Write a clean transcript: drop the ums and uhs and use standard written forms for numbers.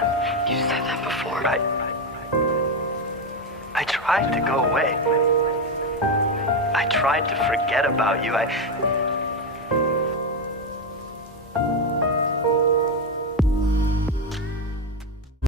gone. You said that before. I tried to go away. I tried to forget about you.